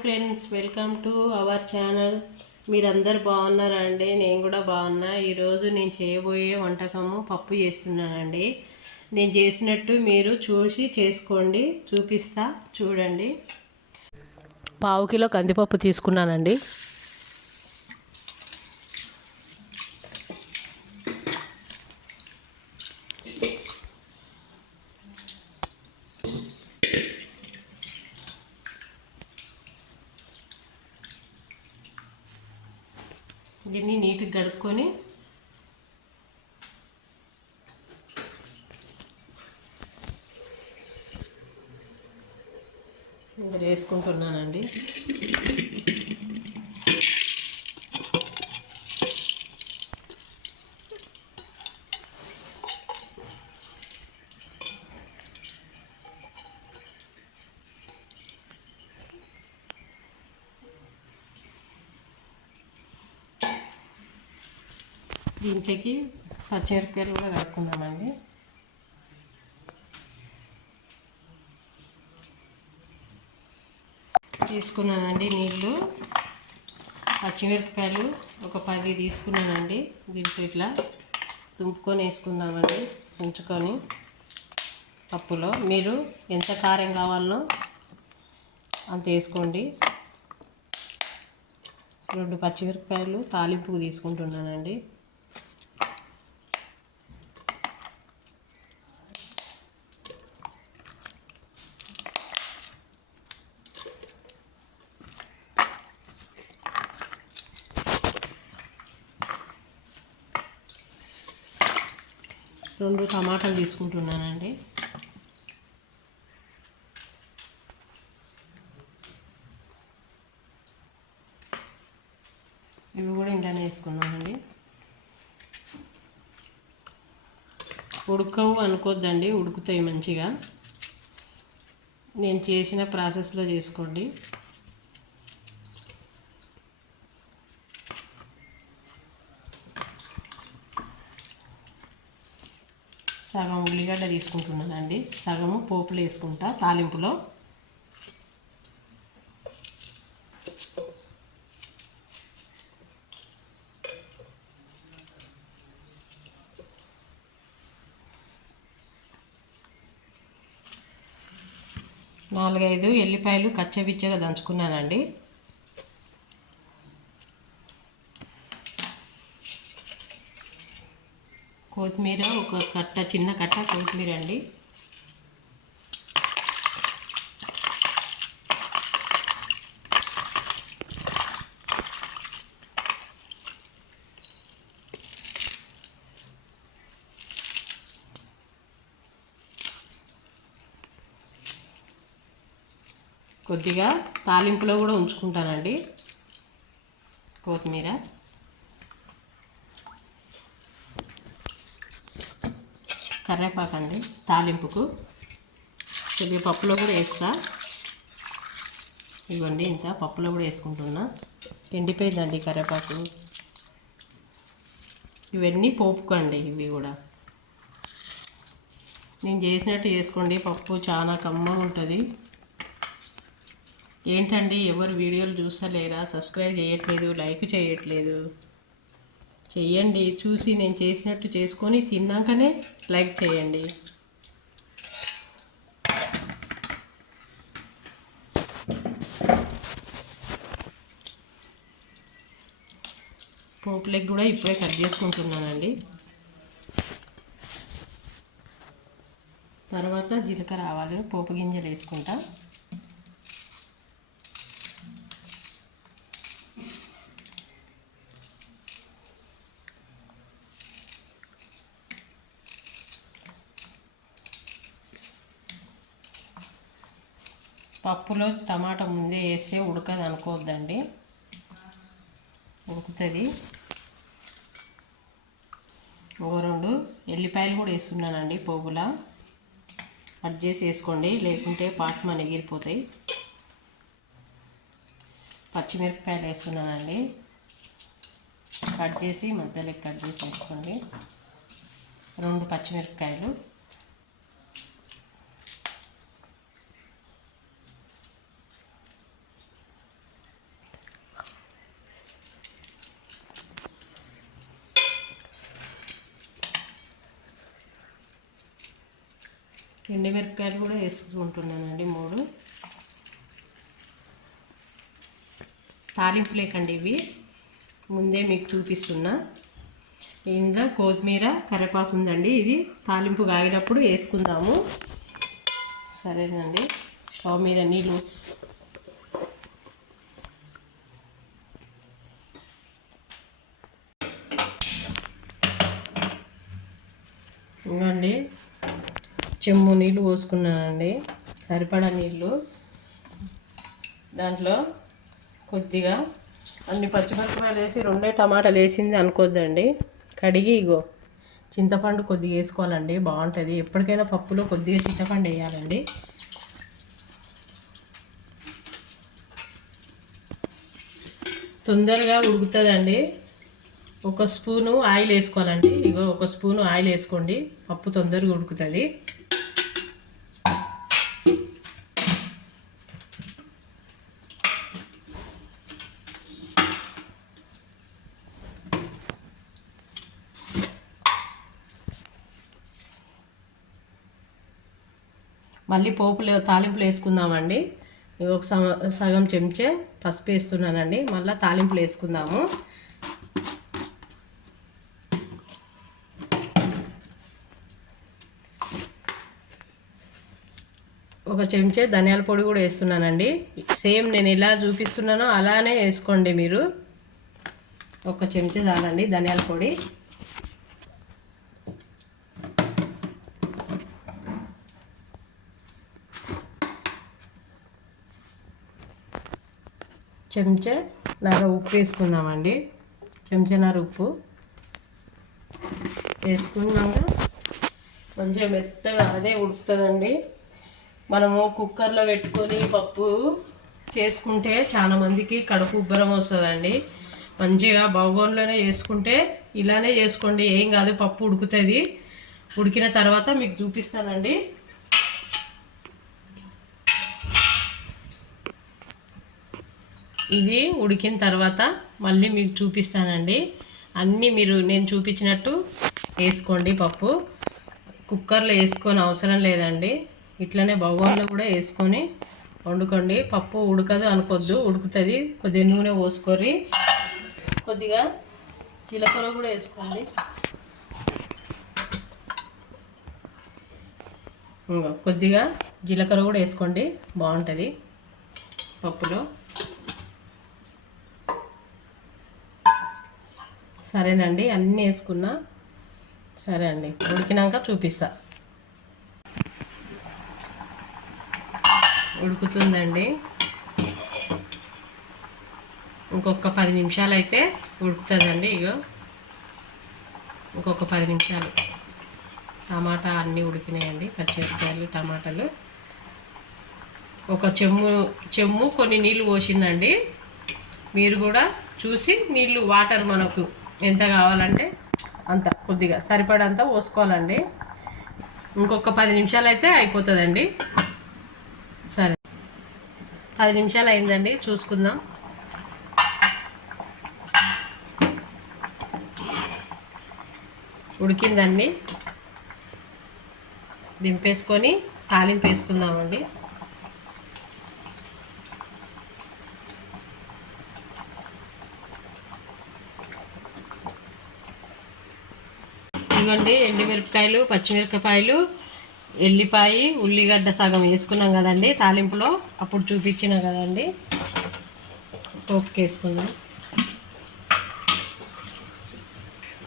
Friends, welcome to our channel. మీరందరు బాగున్నారా అండి? నేను కూడా బాగున్నా. ఈరోజు నేను చేయబోయే వంటకము పప్పు చేస్తున్నానండి. నేను చేసినట్టు మీరు చూసి చేసుకోండి. చూపిస్తా, చూడండి. పావు కిలో కందిపప్పు తీసుకున్నానండి. దీన్ని నీట్గా కడుక్కొని ఇందులో వేసుకుంటున్నానండి. దీంట్లోకి పచ్చిమిరపకాయలు కూడా కలుపుకుందామండి. తీసుకున్నానండి నీళ్ళు. పచ్చిమిరపకాయలు ఒక 10 తీసుకున్నానండి. దీంట్లో ఇట్లా తుంపుకొని వేసుకుందామండి. ఉంచుకొని పప్పులో మీరు ఎంత కారం కావాలనో అంత వేసుకోండి. 2 పచ్చిమిరపకాయలు తాలింపుకు తీసుకుంటున్నానండి. రెండు టమాటాలు తీసుకుంటున్నానండి. ఇవి కూడా ఇంట్లోనే వేసుకున్నామండి. ఉడకవు అనుకోద్దండి, ఉడుకుతాయి మంచిగా. నేను చేసిన ప్రాసెస్లో చేసుకోండి. సగం ఉల్లిగడ్డ తీసుకుంటున్నానండి. సగము పోపులో వేసుకుంటా తాలింపులో. నాలుగైదు ఎల్లిపాయలు కచ్చపిచ్చగా దంచుకున్నానండి. కొత్తిమీర ఒక కట్ట, చిన్న కట్ట కొత్తిమీర అండి. కొద్దిగా తాలింపులో కూడా ఉంచుకుంటానండి కొత్తిమీర. కరివేపాకండి తాలింపుకు. కొద్దిగా పప్పులో కూడా వేస్తా. ఇవ్వండి, ఇంత పప్పులో కూడా వేసుకుంటున్నా. ఎండిపోయిందండి కరివేపాకు. ఇవన్నీ పోపుకోండి. ఇవి కూడా నేను చేసినట్టు చేసుకోండి. పప్పు చాలా కమ్మగా ఉంటుంది. ఏంటండి ఎవరు వీడియోలు చూస్తలేరా? సబ్స్క్రైబ్ చేయట్లేదు, లైక్ చేయట్లేదు. చెయ్యండి. చూసి నేను చేసినట్టు చేసుకొని తిన్నాకనే లైక్ చేయండి. పోపులకి కూడా ఇప్పుడే కట్ చేసుకుంటున్నానండి. తర్వాత జీలకర్ర ఆవాలు పోపు గింజలు వేసుకుంటా. పప్పులో టమాటా ముందే వేస్తే ఉడకదు అనుకోవద్దండి, ఉడుకుతుంది. ఒక 2 ఎల్లిపాయలు కూడా వేస్తున్నానండి పోపులా. కట్ చేసి వేసుకోండి, లేకుంటే పాటు ఎగిరిపోతాయి. పచ్చిమిరపకాయలు వేస్తున్నానండి. కట్ చేసి మధ్యలో కట్ చేసి వేసుకోండి. 2 పచ్చిమిరపకాయలు. ఎండుమిరపకాయలు కూడా వేసుకుంటున్నానండి 3. తాలింపు లేకండి ఇవి, ముందే మీకు చూపిస్తున్నా. ఇంకా కొత్తిమీర కరివేపాకు ఉందండి, ఇది తాలింపు కాగినప్పుడు వేసుకుందాము. సరేనండి, స్టవ్ మీద నీళ్ళు ఇంకండి చెంబు నీళ్ళు పోసుకున్నానండి, సరిపడా నీళ్ళు. దాంట్లో కొద్దిగా అన్ని పచ్చిమిరపకాయలు వేసి 2 టమాటాలు వేసింది అనుకోద్దండి. కడిగి ఇగో చింతపండు కొద్దిగా వేసుకోవాలండి, బాగుంటుంది. ఎప్పటికైనా పప్పులో కొద్దిగా చింతపండు వేయాలండి. తొందరగా ఉడుకుతుందండి. 1 స్పూను ఆయిల్ వేసుకోవాలండి. ఇగో 1 స్పూను ఆయిల్ వేసుకోండి, పప్పు తొందరగా ఉడుకుతుంది. మళ్ళీ తాలింపులు వేసుకుందామండి. ఒక సగం చెంచా పసుపు వేస్తున్నానండి. మళ్ళీ తాలింపులు వేసుకుందాము. ఒక చెంచా ధనియాల పొడి కూడా వేస్తున్నానండి. సేమ్ నేను ఎలా చూపిస్తున్నానో అలానే వేసుకోండి మీరు. 1 చెంచా చాలండి ధనియాల పొడి. చెంచాన్నర ఉప్పు వేసుకుందామండి. చెంచాన్నర ఉప్పు వేసుకున్నాక కొంచెం మెత్తగా అదే ఉడుకుతుందండి. మనము కుక్కర్లో పెట్టుకొని పప్పు చేసుకుంటే చాలా మందికి కడుపు ఉబ్బరం వస్తుందండి. మంచిగా బౌగోన్లోనే చేసుకుంటే ఇలానే చేసుకోండి, ఏం కాదు, పప్పు ఉడుకుతుంది. ఉడికిన తర్వాత మీకు చూపిస్తానండి. ఇది ఉడికిన తర్వాత మళ్ళీ మీకు చూపిస్తానండి. అన్నీ మీరు నేను చూపించినట్టు వేసుకోండి. పప్పు కుక్కర్లో వేసుకొని అవసరం లేదండి, ఇట్లనే బగోన్లో కూడా వేసుకొని వండుకోండి. పప్పు ఉడకదు అనుకోద్దు, ఉడుకుతుంది. కొద్దిగా నూనె పోసుకొని కొద్దిగా జీలకర్ర కూడా వేసుకోండి. కొద్దిగా జీలకర్ర కూడా వేసుకోండి, బాగుంటుంది పప్పులో. సరేనండి, అన్నీ వేసుకున్నా. సరే అండి, ఉడికినాక చూపిస్తా. ఉడుకుతుందండి, ఇంకొక 10 నిమిషాలు అయితే ఉడుకుతుందండి. ఇగో ఇంకొక 10 నిమిషాలు. టమాటా అన్నీ ఉడికినాయండి, పచ్చిమిరపకాయలు టమాటాలు. ఒక చెమ్ము కొన్ని నీళ్ళు పోసిందండి. మీరు కూడా చూసి నీళ్ళు వాటర్ మనకు ఎంత కావాలంటే అంత కొద్దిగా సరిపడంత పోసుకోవాలండి. ఇంకొక 10 నిమిషాలు అయితే అయిపోతుందండి. సరే, 10 నిమిషాలు అయిందండి, చూసుకుందాం. ఉడికిందండి, దింపేసుకొని తాలింపు వేసుకుందామండి. ఇవ్వండి ఎండుమిరపకాయలు, పచ్చిమిరపకాయలు, ఎల్లిపాయ, ఉల్లిగడ్డ సగం వేసుకున్నాం కదండి తాలింపులో, అప్పుడు చూపించిన కదండి. పోపుకి వేసుకుందాం.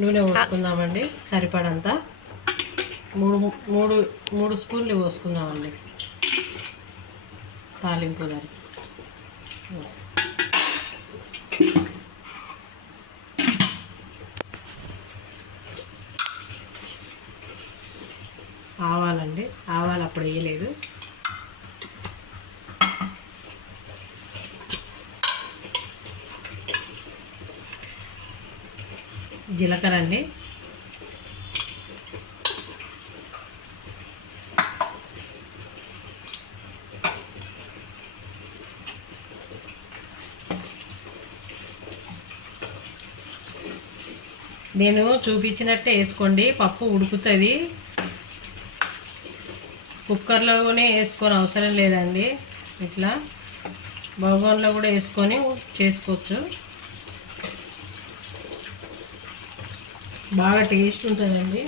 నూనె పోసుకుందామండి సరిపడంత. 3 స్పూన్లు పోసుకుందామండి తాలింపు దానికి. ఆవాలండి, ఆవాలు అప్పుడు వేయలేదు. జీలకర్ర అండి, నేను చూపించినట్టే వేసుకోండి, పప్పు ఉడుకుతుంది. కుక్కర్లోనే వేసుకొని అవసరం లేదండి, ఇట్లా బగోన్లో కూడా వేసుకొని చేసుకోవచ్చు. బాగా టేస్ట్ ఉంటుందండి.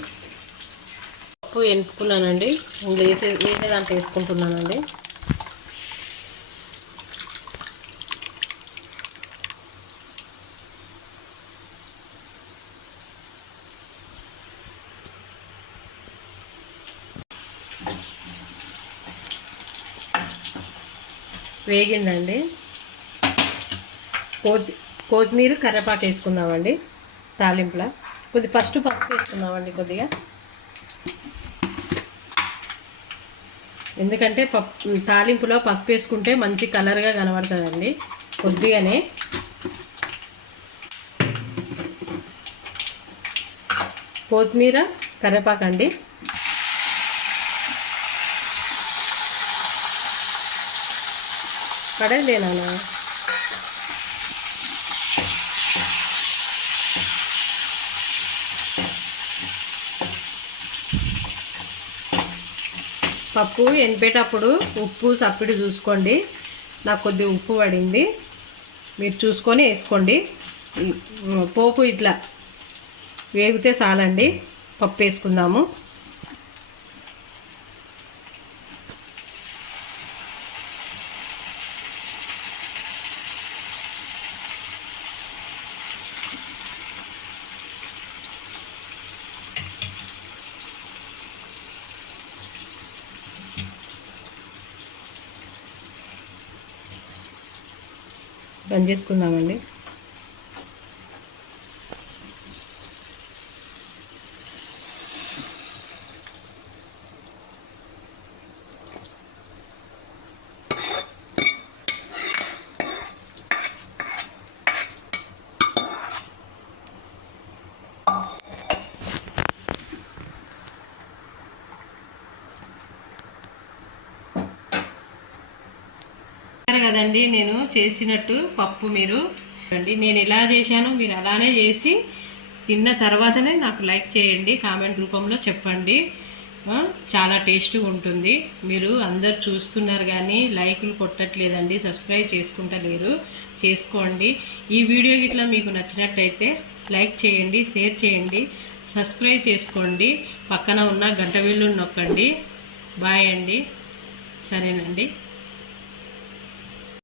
పప్పు ఎనుపుకున్నానండి, వేసే దాంట్లో వేసుకుంటున్నానండి. వేగిందండి. కొత్తిమీర కరివేపాకు వేసుకుందామండి తాలింపులో. ఫస్ట్ పసుపు వేసుకుందామండి కొద్దిగా, ఎందుకంటే తాలింపులో పసుపు వేసుకుంటే మంచి కలర్గా కనబడుతుందండి. కొద్దిగానే కొత్తిమీర కరివేపాకు అండి. కడలేనా పప్పు ఎనిపేటప్పుడు ఉప్పు సప్పిడి చూసుకోండి. నాకు కొద్దిగా ఉప్పు పడింది, మీరు చూసుకొని వేసుకోండి. పోపు ఇట్లా వేగితే చాలండి, పప్పు వేసుకుందాము. బంద్ చేసుకుందామండి. కదండి నేను చేసినట్టు పప్పు మీరు నేను ఎలా చేశానో మీరు అలానే చేసి తిన్న తర్వాతనే నాకు లైక్ చేయండి, కామెంట్ రూపంలో చెప్పండి. చాలా టేస్ట్గా ఉంటుంది. మీరు అందరు చూస్తున్నారు కానీ లైకులు కొట్టట్లేదండి, సబ్స్క్రైబ్ చేసుకుంటలేరు. చేసుకోండి. ఈ వీడియో గిట్లా మీకు నచ్చినట్టయితే లైక్ చేయండి, షేర్ చేయండి, సబ్స్క్రైబ్ చేసుకోండి, పక్కన ఉన్న గంట బెల్లుని నొక్కండి. బాయ్ అండి. సరేనండి.